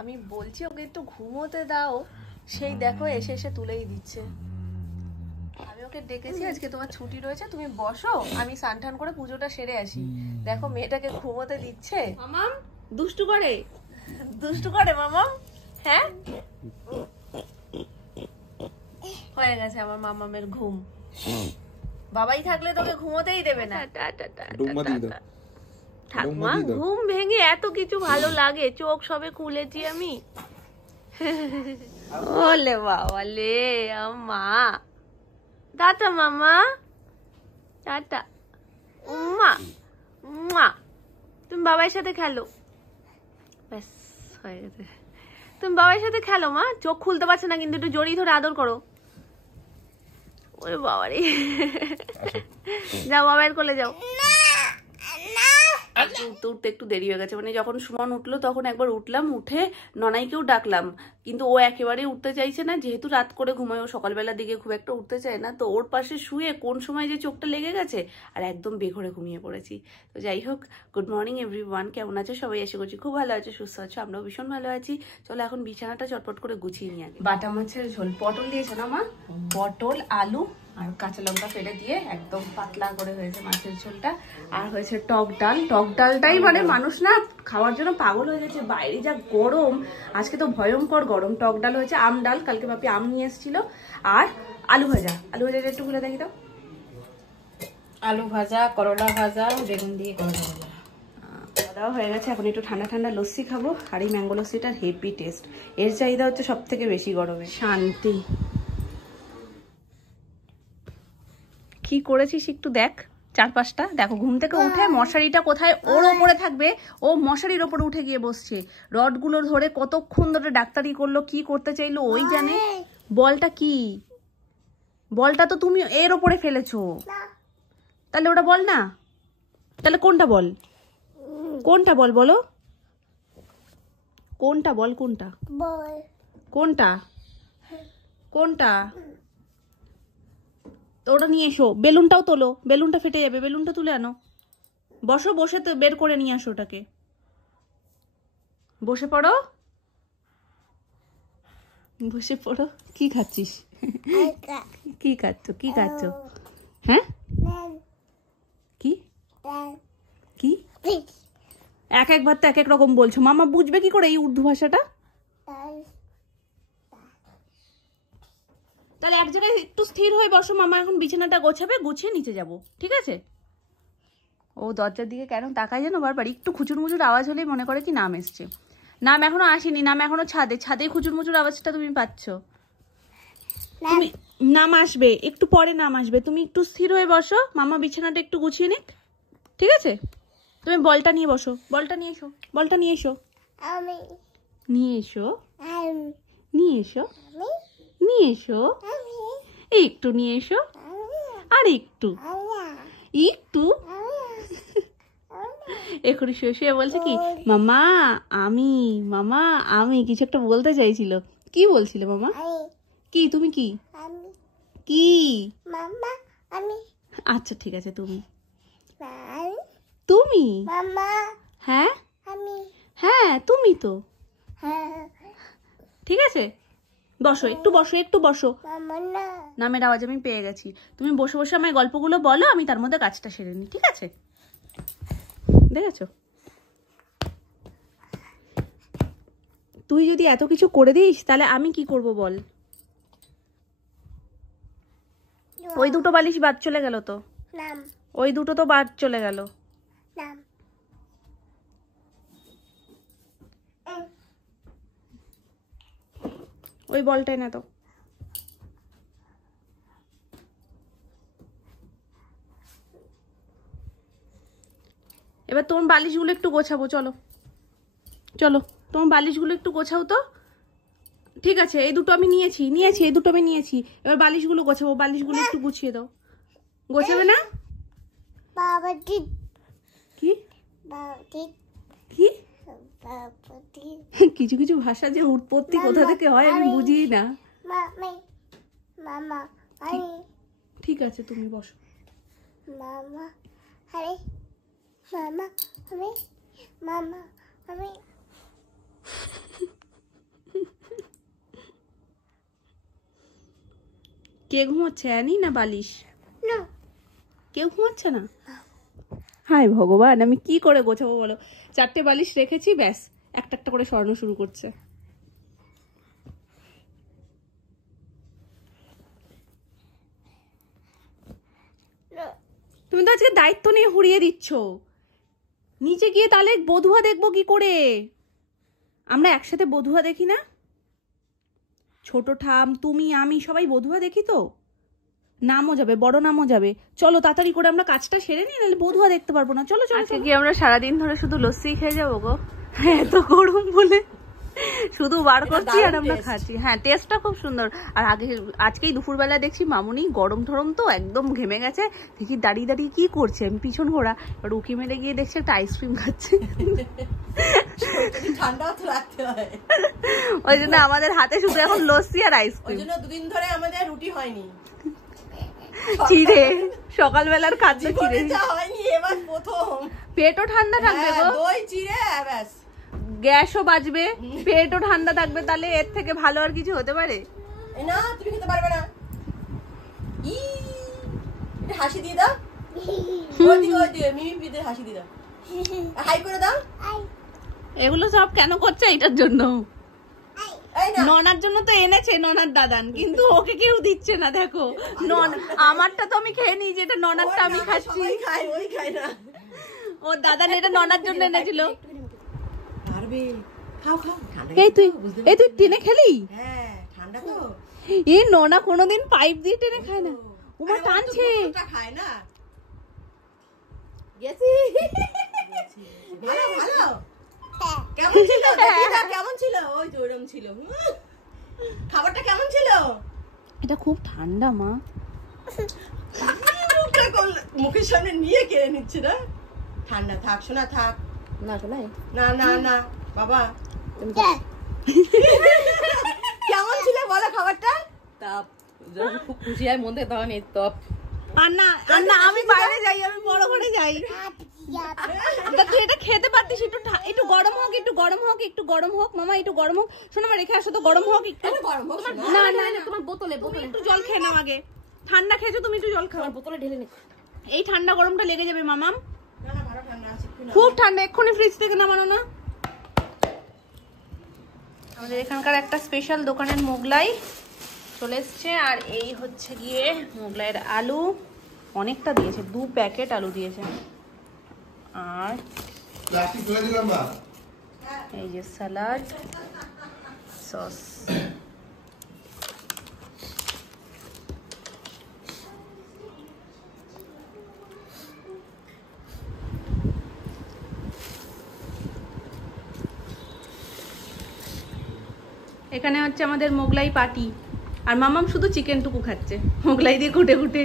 আমি বলছি ওকে একটু ঘুমোতে দাও, সেই দেখো এসে এসে তুলেই দিচ্ছে। আমি ওকে ডেকেছি আজকে তোমার ছুটি রয়েছে, তুমি বসো, আমি স্নান টান করে পুজোটা সেরে আসি। দেখো মেয়েটাকে ঘুমোতে দিচ্ছে। মামাম দুষ্টু করে, দুষ্টু করে মামাম। হ্যাঁ, হয়ে গেছে আমার মামামের ঘুম। বাবাই থাকলে তোকে ঘুমোতেই দেবে না। ঠাকুমা ঘুম ভেঙে এত কিছু ভালো লাগে, চোখ সবে খুলেছি আমি। ওলে বাবা লে মা, টাটা মামা, টাটা উম্মা উম্মা। তুমি বাবার সাথে খেলো, ব্যাস হয়ে গেছে। তুমি বাবার সাথে খেলো মা। চোখ খুলতে পারছে না কিন্তু একটু জড়িয়ে ধরে আদর করো। ওরে বাবারে, যাও বাবার কোলে যাও। উঠতে উঠতে একটু দেরি হয়ে গেছে, মানে যখন সুমন উঠলো তখন একবার উঠলাম, উঠে ননাইকেও ডাকলাম, কিন্তু ও একেবারেই উঠতে চাইছে না, যেহেতু রাত করে ঘুমায়, ও সকালবেলার দিকে খুব একটা উঠতে চায় না। তো ওর পাশে শুয়ে কোন সময় যে চোখটা লেগে গেছে আর একদম বেঘরে ঘুমিয়ে পড়েছি। তো যাই হোক, গুড মর্নিং এভরিওয়ান, কেমন আছো সবাই? আশা করছি খুব ভালো আছো, সুস্থ আছো, আমরাও ভীষণ ভালো আছি। চলো এখন বিছানাটা চটপট করে গুছিয়ে নিয়ে আগে। বাটা মাছের ঝোল, পটল দিয়েছে না মা? পটল, আলু আর কাঁচা লঙ্কা ফেলে দিয়ে একদম পাতলা করে হয়েছে মাছের ঝোলটা। আর হয়েছে টক ডাল। টক ডালটাই মানে মানুষ না খাওয়ার জন্য পাগল হয়ে গেছে, বাইরে যা গরম, আজকে তো ভয়ঙ্কর গরম। টক ডাল হয়েছে, আম ডাল, কালকে বাপি আম নিয়ে এসেছিল, আর আলু ভাজা। আলু ভাজাটা একটু খুলে দেখি দাও। আলু ভাজা, করলা ভাজা, বেগুন দিয়ে করলা ভাজা। খাওয়া হয়ে গেছে, এখন একটু ঠান্ডা ঠান্ডা লস্যি খাবো। আর এই ম্যাঙ্গো লস্যিটার হেভি টেস্ট, এর চাহিদা হচ্ছে সব থেকে বেশি গরমে। শান্তি। কি করেছিস একটু দেখ চারপাশটা, দেখো ঘুম থেকে উঠে মশারিটা কোথায় ওর ওপরে থাকবে, ও মশারির ওপরে উঠে গিয়ে বসছে। রডগুলো ধরে কতক্ষণ ধরে ডাক্তারি করলো, কি করতে চাইলো ওই জানে। বলটা কি? বলটা তো তুমি এর ওপরে ফেলেছো, তাহলে ওটা বল না। তাহলে কোনটা বল? কোনটা বল বলো, কোনটা বল? কোনটা কোনটা কোনটা? তো ওটা নিয়ে এসো। বেলুনটাও তোলো, বেলুনটা ফেটে যাবে, বেলুনটা তুলে আনো। বসো, বসে তো বের করে নিয়ে আসো ওটাকে। বসে পড়ো, বসে পড়ো। কি খাচ্ছিস? কি খাচ্ছ? কি খাচ্ছ? হ্যাঁ, কি কি? এক একবার তো এক এক রকম বলছো, মামা বুঝবে কি করে এই উর্দু ভাষাটা? তাহলে এক জায়গায় একটু স্থির হয়ে বসো, মামা এখন বিছানাটা গোছাবে, গুছিয়ে নিচে যাব, ঠিক আছে? ও দরজার দিকে কেন তাকায় যেন বারবার, একটু খুচুর মুচুর আওয়াজ হলেই মনে করে কি নাম এসছে। নাম এখনো আসেনি, নাম এখনো ছাদে, ছাদে খুচুর মুচুর আওয়াজটা তুমি পাচ্ছ। তুমি নাম আসবে একটু পরে, নাম আসবে, তুমি একটু স্থির হয়ে বসো, মামা বিছানাটা একটু গুছিয়ে নিক, ঠিক আছে? তুমি বলটা নিয়ে বসো, বলটা নিয়ে এসো, বলটা নিয়ে এসো, নিয়ে এসো, নিয়ে এসো, নিয়ে এসো, একটু নিয়ে এসো, আর একটু একটু। এখনই শুয়ে শুয়ে বলছে কি মামা আমি, মামা আমি, কিছু একটা বলতে চাইছিল। কি বলছিল মামা? কি? তুমি কি কি? আচ্ছা ঠিক আছে, তুমি তুমি হ্যাঁ হ্যাঁ তুমি তো, ঠিক আছে বসো, একটু বসো, একটু বসো। নামের আওয়াজ আমি পেয়ে গেছি, তুমি বসে বসে আমার গল্পগুলো বলো, আমি তার মধ্যে কাজটা সেরে নিই, ঠিক আছে? দেখেছো, তুই যদি এত কিছু করে দিস তাহলে আমি কি করব বল? ওই দুটো বালিশ বাদ চলে গেল তো, ওই দুটো তো বাদ চলে গেল। ওই বলটাই না তো। এবার তোমার বালিশগুলো একটু গোছাবো, চলো চলো, তোমার বালিশগুলো একটু গোছাও তো। ঠিক আছে, এই দুটো আমি নিয়েছি, এই দুটো আমি নিয়েছি, এবার বালিশগুলো গোছাবো, বালিশগুলো একটু গুছিয়ে দাও। গোছাবে না? কি কি? কিছু কিছু ভাষা যে উৎপত্তি কোথা থেকে হয় আমি বুঝি না। ঠিক আছে তুমি বসো। কে ঘুমাচ্ছে, অ্যানি না বালিশ? না, কেউ ঘুমাচ্ছে না। হায় ভগবান, আমি কি করে গোছাবো বলো? 4টে বালিশ রেখেছি, ব্যাস একটা একটা করে সরানো শুরু করছে। তুমি তো আজকে দায়িত্ব নিয়ে হুড়িয়ে দিচ্ছ। নিচে গিয়ে তাহলে বধুয়া দেখবো কি করে? আমরা একসাথে বধুয়া দেখি না? ছোট ঠাম, তুমি, আমি সবাই বধুয়া দেখি তো। নামও যাবে, বড় নামও যাবে। চলো তাড়াতাড়ি করে আমরা কাজটা সেরে নিই, নাহলে বধুয়া দেখতে পারবো না। চলো চলো। আজকে কি আমরা সারাদিন ধরে শুধু লস্যি খেয়ে যাবো গো? হ্যাঁ, এত গরম বলে শুধু বার করছি আর আমরা খাচ্ছি। হ্যাঁ, টেস্টটা খুব সুন্দর। আর আজকেই দুপুরবেলা দেখছি মামুনি গরম ঠরম তো একদম ঘেমে গেছে, দেখি দাঁড়িয়ে দাঁড়িয়ে কি করছে, আমি পিছন ঘোরা, এবার উকি মেরে গিয়ে দেখছি একটা আইসক্রিম খাচ্ছে। ঠান্ডাও তো রাখতে হয়, ওই জন্য আমাদের হাতে শুধু এখন লস্যি আর আইসক্রিম। ওই জন্য দুদিন ধরে আমাদের রুটি হয়নি, চিড়ে সকালবেলার খাদ্য চিড়ে হয়নি, এবার প্রথম। পেটও ঠান্ডা থাকবে গো, দই চিড়ে ব্যাস, গ্যাসও বাঁচবে, পেটও ঠান্ডা থাকবে, তাহলে এর থেকে ভালো আর কিছু হতে পারে না? তুমি খেতে পারবে না। হাসি দিয়ে দাও, মিমি হাসি দিয়ে দাও, হাই করে দাও। এগুলো সব কেন করছে? এটার জন্য, ননার জন্য তো এনেছে ননার দাদান, কিন্তু ওকে কেউ দিচ্ছে না। দেখো আমারটা তো আমি খেয়ে নিই, যেটা ননারটা আমি খাচ্ছি। ও দাদান এটা ননার জন্য এনেছিল। এই তুই টেনে খেলি? এই ননা কোনোদিন পাইপ দিয়ে টেনে খায় না, উমা টানছে। কেমন ছিল? ওই তো ওরকম ছিল। খাবারটা কেমন ছিল? এটা খুব ঠান্ডা মা, মুখের সামনে নিয়ে কেড়ে নিচ্ছে না। ঠান্ডা থাক সোনা, থাক না সোনা, না না না বাবা। কেমন ছিল বলো খাবারটা? তাপ, যখন খুব খুশি হয় মধ্যে তখন এই তপ। আর না আমি বাইরে যাই, আমি বড় করে যাই। তুই এটা খেতে পারতিস, একটু গরম হোক, একটু গরম হোক, একটু গরম হোক মামা, একটু গরম হোক। শোনো আমার রেখে আসো তো, গরম হোক একটু। না না তোমার বোতলে একটু জল খেয়ে নাও আগে। ঠান্ডা খেয়েছো তুমি, একটু জল খাও, বোতলে ঢেলে নে। এই ঠান্ডা গরমটা লেগে যাবে মামাম, খুব ঠান্ডা, এক্ষুনি ফ্রিজ থেকে নামানো না। আমাদের এখানকার একটা স্পেশাল দোকানের মোগলাই চলে এসছে, আর এই হচ্ছে গিয়ে মোগলাইয়ের আলু, অনেকটা দিয়েছে, 2 প্যাকেট আলু দিয়েছে। আর এই যে স্যালাড, সস। এখানে হচ্ছে আমাদের মোগলাই পাটি, আর মামাম শুধু চিকেনটুকু খাচ্ছে মোগলাই দিয়ে কুটে কুটে।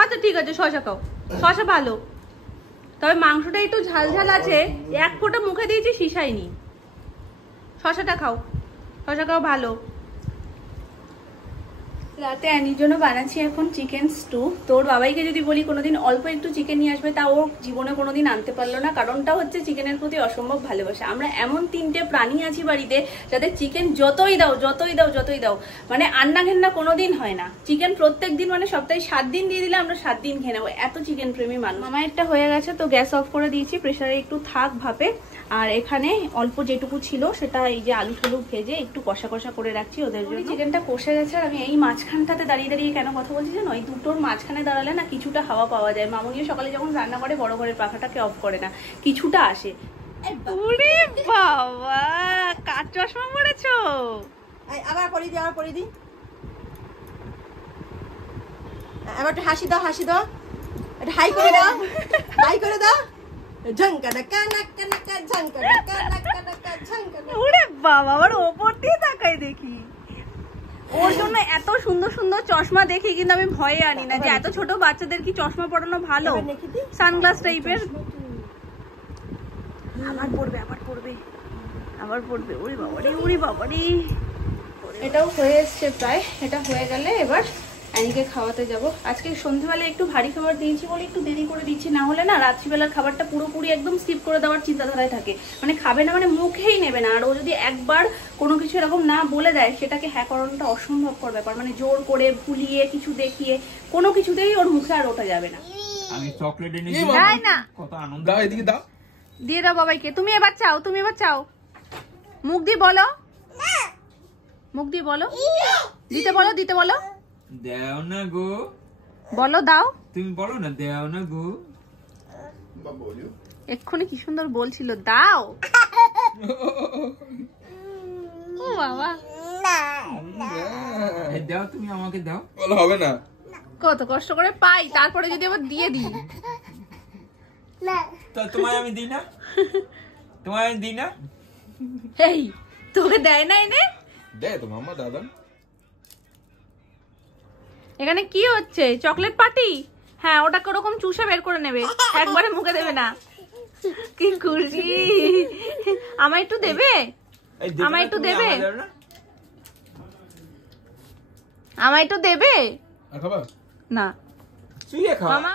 আচ্ছা ঠিক আছে, শসা খাও, শসা ভালো, তবে মাংসটা একটু ঝাল ঝাল আছে, 1 ফোঁটা মুখে দিয়েছি শিশাইনি। শসাটা খাও, শসা খাও ভালো। রাতে অ্যানির জন্য বানাচ্ছি এখন চিকেন স্টু। তোর বাবাইকে যদি বলি কোনোদিন অল্প একটু চিকেন নিয়ে আসবে, তা ও জীবনে কোনোদিন আনতে পারলো না। কারণটা হচ্ছে চিকেনের প্রতি অসম্ভব ভালোবাসা। আমরা এমন 3টে প্রাণী আছি বাড়িতে, যাদের চিকেন যতই দাও মানে আন্না ঘেন্না কোনোদিন হয় না। চিকেন প্রত্যেক দিন, মানে সপ্তাহে 7 দিন দিয়ে দিলে আমরা 7 দিন খেয়ে নেবো, এত চিকেন প্রেমী মানুষ। মামায়েরটা হয়ে গেছে তো গ্যাস অফ করে দিয়েছি, প্রেসারে একটু থাক ভাপে। আর এখানে অল্প যেটুকু ছিল সেটা এই যে আলু টুলু ভেজে একটু কষা কষা করে রাখছি ওদের জন্য। চিকেনটা কষে গেছে, আর আমি এই মাঝখানটাতে দাঁড়িয়ে দাঁড়িয়ে কেন কথা বলছি জানো? এই দুটোর মাঝখানে দাঁড়ালে না কিছুটা হাওয়া পাওয়া যায়। মামুনিও সকালে যখন রান্না করে বড় ঘরের পাখাটাকে অফ করে না, কিছুটা আসে। ওরে বাবা, কার চশমা পড়েছো? আবার পরে দি, আবার একটু হাসি দাও, একটু হাই করে দাও। ওরে বাবা, আবার ওপর দিয়ে তাকাই দেখি। ওর জন্য এত সুন্দর সুন্দর চশমা দেখি, কিন্তু আমি ভয়ে আনি না, যে এত ছোট বাচ্চাদের কি চশমা পরানো ভালো? সানগ্লাস টাইপের। আবার পড়বে। ওরে বাবারে। এটাও হয়ে এসছে প্রায়। এটা হয়ে গেলে এবার আজকে খাওয়াতে যাব। আজকে সন্ধ্যাবেলা একটু ভারী খাবার দিয়েছি বলে একটু দেরি করে দিচ্ছি, না হলে না রাত্রিবেলার খাবারটা পুরোপুরি একদম স্কিপ করে দেওয়ার চিন্তাধারায় থাকে, মানে খাবে না, মানে মুখেই নেবে না। আর ও যদি একবার কোনো কিছু এরকম না বলে দেয় সেটাকে হ্যাঁ করানোটা অসম্ভবকর ব্যাপার, মানে জোর করে ভুলিয়ে কিছু দেখিয়ে কোনো কিছুতেই ওর মুখে আর ওঠা যাবে না। আমি চকলেট এনেছি, তাই না? কত আনন্দ। দাও এদিকে দাও, দিয়ে দাও বাবাইকে। তুমি এবার চাও, তুমি এবার চাও, মুখ দিয়ে বলো, মুখ দিয়ে বলো, দিতে বলো, দিতে বলো, দেও না গো, বলো দাও। তুমি বলো না, দেও না গো। এক্ষুনি কি সুন্দর বলছিল দাও। ও বাবা, এই দাও, তুমি আমাকে দাও। বলো হবে না। কত কষ্ট করে পাই, তারপরে যদি আবার দিয়ে দিই। তো তোমায় আমি দিই না, তোমায় আমি দিই না। এই তোকে দেয় না এনে? দে তো মাম্মা, দাদা। এখানে কি হচ্ছে? Chocolate party? হ্যাঁ, ওটাকে ওরকম চুষে বের করে নেবে, একবারে মুখে দেবে না। কি খুশি! আমায় একটু দেবে, এই দেবে আমায় না, একটু তুমি দেবে, আমায় দাও না? আমায় একটু দেবে আর খাবা? না শুয়ে খাও। মামা।